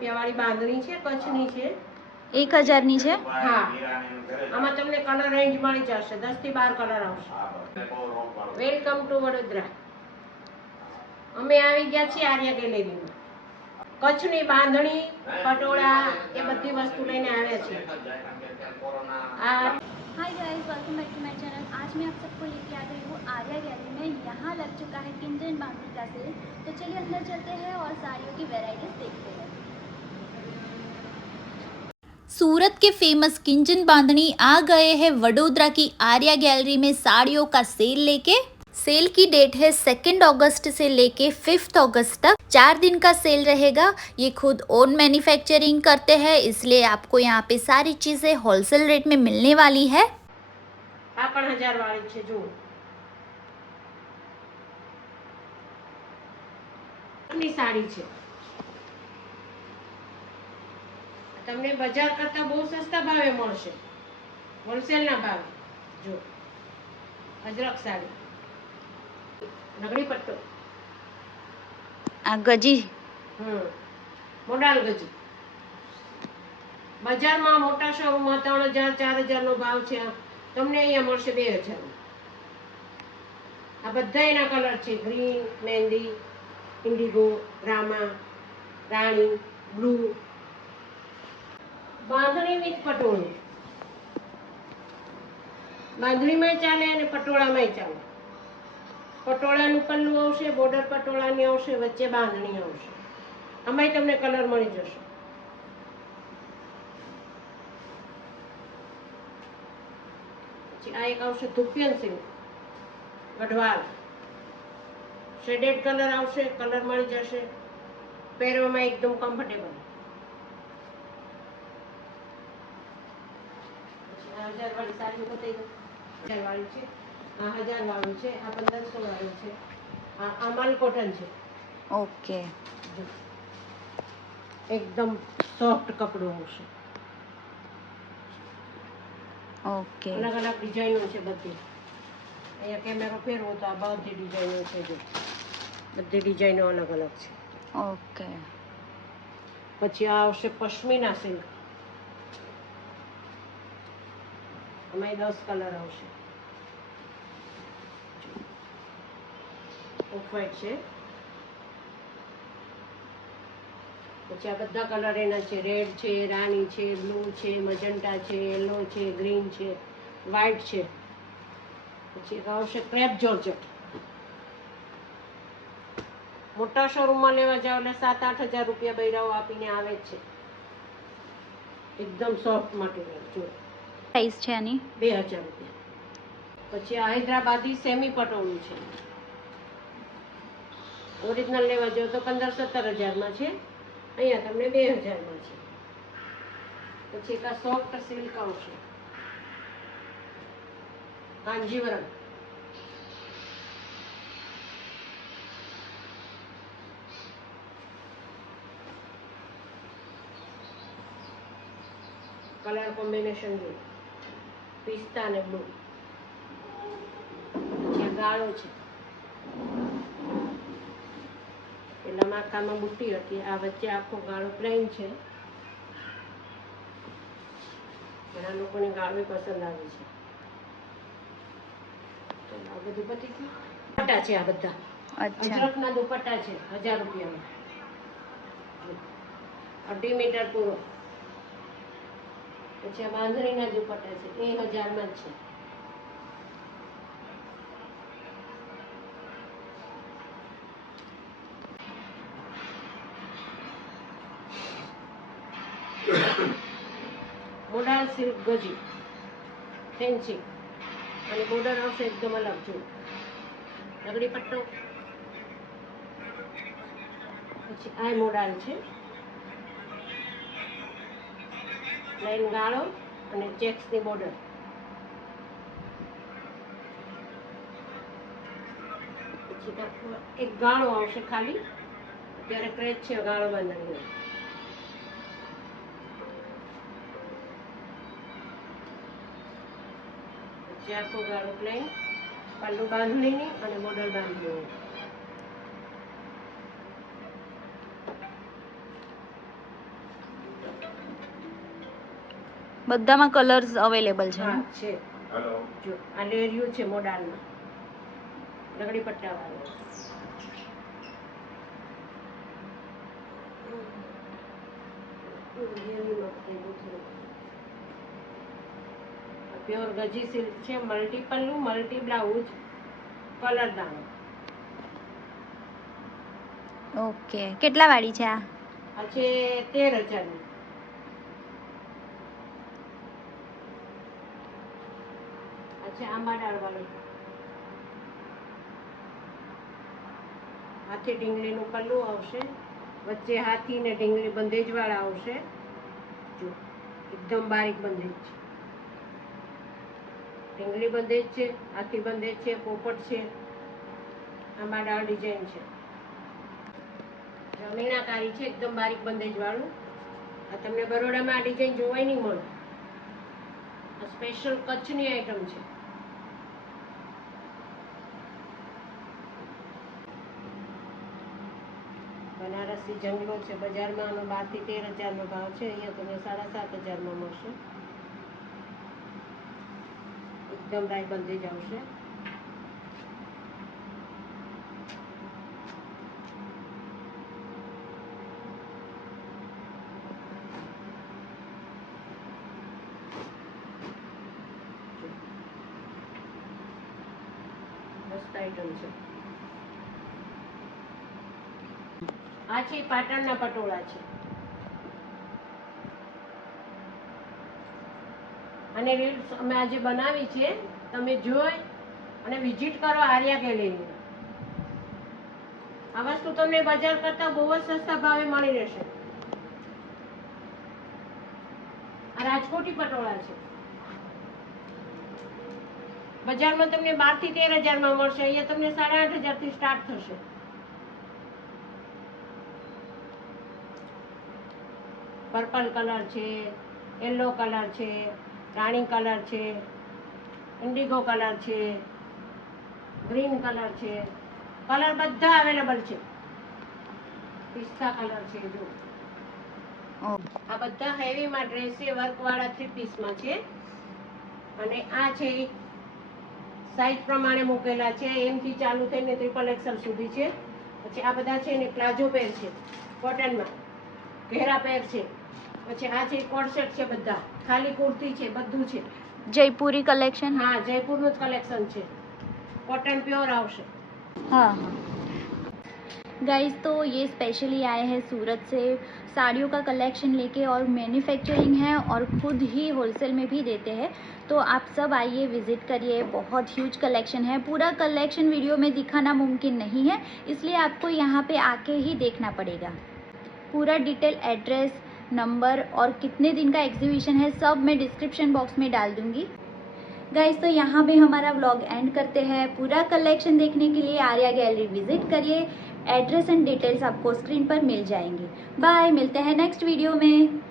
રૂપિયા વાળી બાંધણી છે, કચ્છની છે। 1000 ની છે। હા, આમાં તમને કલર રેન્જ મળી જશે, 10 થી 12 કલર આવશે। Welcome to Vadodara. અમે આવી ગયા છીએ આર્યા ગેલેરીમાં। કચ્છની બાંધણી, પટોળા એ બધી વસ્તુ લઈને આવ્યા છીએ। Hi guys, welcome back to my channel. आज मैं आप सबको लेके आ गई हूँ आर्या गैलरी में। यहाँ लग चुका है किंजन बांधनी का सेल, तो चलिए अंदर चलते हैं और साड़ियों की वैरायटीज देखते हैं। सूरत के फेमस किंजन बांधनी आ गए हैं वडोदरा की आर्या गैलरी में साड़ियों का सेल लेके। सेल की डेट है 2 अगस्त से लेके 5 अगस्त तक। 4 दिन का सेल रहेगा। ये खुद ओन मैन्युफैक्चरिंग करते हैं, इसलिए आपको यहाँ पे सारी चीजें होलसेल रेट में मिलने वाली है। 1000 वाली છે જો ની સાડી છે, તમને બજાર કરતા બહુ સસ્તા ભાવે મળશે, હોલસેલ ના ભાવે। જો અજરક સાડી, નગડી પટ્ટો, आ गजी મોડાલ ગજી। બજારમાં મોટા શોરૂમમાં 3000 4000 નો ભાવ છે, તમને અહીંયા મળશે 2000 માં। આ બધા એના કલર છે, ગ્રીન, મહેંદી, ઇન્ડિગો, રામા, રાણી, બ્લુ। બાંધણી વિથ પટોળું, બાંધણીમાં ચાલે અને પટોળામાં ચાલે। પટોળાનું પલ્લું આવશે, બોર્ડર પટોળાની આવશે, વચ્ચે બાંધણી આવશે। આમાંય તમને કલર મળી જશે। આ એક આવશે ધુપિયન સિલ્ક, ગઢવાલ, શેડેડ કલર આવશે, કલર મળી જશે, પહેરવામાં એકદમ કમ્ફર્ટેબલ। 1000 વાળી સાડી બતાવી દો। 1000 વાળી છે, આ 1000 વાળું છે, આ 1500 વાળું છે, આ માલ કોટન છે। ओके, एकदम सॉफ्ट कपड़ों છે। ओके, अलग अलग डिजाइनो છે બધી। અહીંયા કેમેરો ફેરવો તો આ બધી ડિઝાઇનો છે, જો બધી ડિઝાઇનો અલગ અલગ છે। ओके, પછી આ આવશે પશ્મિના સિલ્ક, આમાં 10 કલર આવશે। ઓફ વ્હાઈટ છે, પછી આ બધા કલર એના છે, રેડ છે, રાની છે, બ્લુ છે, મજન્ટા છે, યલો છે, ગ્રીન છે, વ્હાઈટ છે। પછી એક આવશે ક્રેપ જોર્જેટ, મોટા શોરૂમમાં લેવા જાવ એટલે 7-8 હજાર રૂપિયા બૈરાઓ આપીને આવે છે। એકદમ સોફ્ટ મટીરિયલ, જો प्राइस છે આની 2000 રૂપિયા। પછી આ હૈદરાબાદી સેમી પટોળું છે, ઓરિજિનલ લેવા જાવ તો 15-17 હજારમાં છે, અહીંયા તમને 2000માં છે। પછી એક આ સોફ્ટ સિલ્ક આવશે, કાંજીવરમ, કલર કોમ્બિનેશન જો પિસ્તા અને બ્લુ। પછી આ ગાળો છે, પેલા માથામાં બુટ્ટી હતી, આ વચ્ચે આખો ગાળો પ્લેન છે। ઘણા લોકોને ગાળો પસંદ આવે છે। તો આ બધું પતી ગયું। દુપટ્ટા છે, આ બધા अच्छा, અજરકના દુપટ્ટા છે, 1000 રૂપિયામાં, 2.5 મીટર પૂરો। પછી આ બાંધણીના દુપટ્ટા છે, એ 1000માં જ છે। મોડાલ સિલ્ક ગજી ફેન્સી, અને બોર્ડર આવશે એકદમ અલગ, જો નગડી પટ્ટો। પછી આ મોડાલ છે, પ્લેન ગાળો અને ચેક્સની બોર્ડર। પછી એક ગાળો આવશે ખાલી, અત્યારે ક્રેજ છે ગાળો બાંધણીનો। આખો ગાળો પ્લેન, પલ્લુ બાંધણીની અને મોડલ બાંધણીની। બધામાં કલર્સ અવેલેબલ છે હા ને? છે. જો આ લેરિયું છે મોડાલમાં, લગડી પટ્ટાવાળું. પ્યોર ગજી સિલ્ક છે, મલ્ટી પલ્લુ, મલ્ટી બ્લાઉઝ, કલર દાણો. ઓકે, કેટલા વાળી છે આ? આ છે 13,000ની. આ છે આંબા ડાળવાળી. હાથી ઢીંગલીનું પલ્લું આવશે, વચ્ચે હાથી ને ઢીંગલી બંધેજ વાળા આવશે. જો એકદમ બારીક બંધેજ છે, ઢીંગલી બંધેજ છે, હાથી બંધેજ છે, પોપટ છે, આંબા ડાળ ડિઝાઇન છે. મીનાકારી છે, એકદમ બારીક બંધેજ વાળું. આ તમને બરોડામાં આ ડિઝાઇન જોવાય નહીં મળે. આ સ્પેશિયલ કચ્છની આઈટમ છે. બનારસી જંગલો છે, બજારમાં આનો 12 થી 13,000નો ભાવ છે, અહીંયા તમને 7,500માં મળશે. એકદમ રાય બંધેજ આવશે. મસ્ત આઈટમ છે. આ છે પાટણના પટોળા છે, અને રીલ્સ અમે આજે બનાવી છે, તમે જોઈ અને વિઝિટ કરો આર્યા ગેલેરી. આ વસ્તુ તમને બજાર કરતા બહુ જ સસ્તા ભાવે મળી રહેશે. આ રાજકોટી પટોળા છે, બજારમાં તમને 12 થી 13,000માં મળશે, અહીંયા તમને 8,500થી સ્ટાર્ટ થશે. પર્પલ કલર છે, યલો કલર છે, રાણી કલર છે, ઇન્ડિગો કલર છે, ગ્રીન કલર છે. કલર બધા અવેલેબલ છે. પિસ્તા કલર છે. જો આ બધા હેવીમાં ડ્રેસે વર્કવાળા 3 પીસમાં છે, અને આ છે સાઈઝ પ્રમાણે મૂકેલા છે, એમથી ચાલુ થઈને XXL સુધી છે. પછી આ બધા છે ને પ્લાઝો પેર છે, કોટનમાં ઘેરા પેર છે. પછી આ છે કોટ સેટ છે, બધા ખાલી કુર્તી છે, બધું છે. जयपुरी कलेक्शन? हाँ, जयपुरનું જ કલેક્શન છે, कॉटन प्योर આવશે. हाँ गाइस, तो ये स्पेशली आए हैं सूरत से साड़ियों का कलेक्शन लेके, और मैन्युफैक्चरिंग है और खुद ही होलसेल में भी देते हैं. तो आप सब आइए, विज़िट करिए. बहुत ह्यूज कलेक्शन है. पूरा कलेक्शन वीडियो में दिखाना मुमकिन नहीं है, इसलिए आपको यहाँ पे आके ही देखना पड़ेगा. पूरा डिटेल एड्रेस, नंबर और कितने दिन का एग्जीबिशन है सब मैं डिस्क्रिप्शन बॉक्स में डाल दूंगी. गाइस, तो यहाँ पे हमारा व्लॉग एंड करते हैं. पूरा कलेक्शन देखने के लिए आर्या गैलरी विजिट करिए. एड्रेस एंड डिटेल्स आपको स्क्रीन पर मिल जाएंगे. बाय, मिलते हैं नेक्स्ट वीडियो में.